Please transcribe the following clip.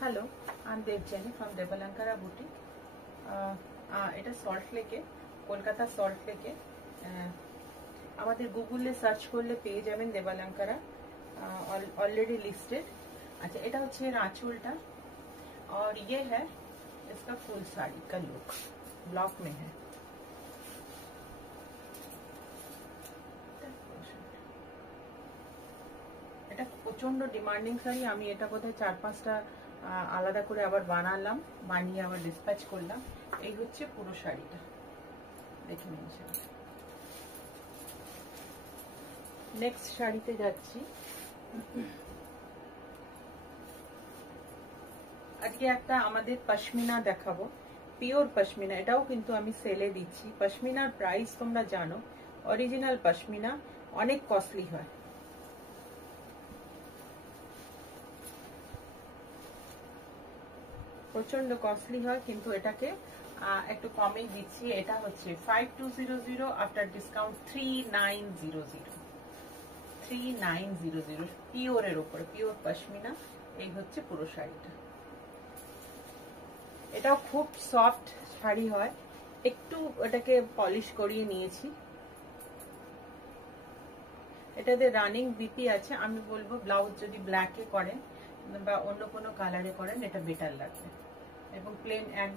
Hello, আমি Debjani from দেবালঙ্কারা boutique. এটা salt লেকে, কলকাতা সল্ট লেকে। আমাদের গুগলে সার্চ করলে পেয়ে যাবেন দেবালঙ্কারা, ऑलरेडी लिस्टेड। अच्छा, এটা হচ্ছে आंचलটা और ये है इसका फुल साड़ी का लुक, ब्लॉक में है। এটা প্রচন্ড ডিমান্ডিং শাড়ি। আমি এটা বোধহয় 4-5টা আলাদা করে আবার বানালাম, বানিয়ে আবার ডিসপ্যাচ করলাম। এই হচ্ছে পুরো শাড়িটা, দেখে নিন। নেক্সট শাড়িতে যাচ্ছি। আজকে একটা আমাদের পশমিনা দেখাবো, পিওর পশমিনা। এটাও কিন্তু আমি সেলে দিচ্ছি। পশমিনার প্রাইস তোমরা জানো, অরিজিনাল পশমিনা অনেক কস্টলি হয়। প্রচন্ড কস্টলি হয়, কিন্তু এটাকে একটু কমেই দিচ্ছি। এটা হচ্ছে 5200, আফটার ডিসকাউন্ট 3900 পিওরের উপরে, পিওর পশমিনা। এই হচ্ছে পুরো শাড়িটা। এটাও খুব সফট শাড়ি হয়, একটু এটাকে পলিশ করিয়ে নিয়েছি। এটাতে রানিং বিপি আছে। আমি বলবো ব্লাউজ যদি ব্ল্যাকে করেন বা অন্য কোনো কালারে করেন এটা বেটার লাগবে, এবং প্লেন একদম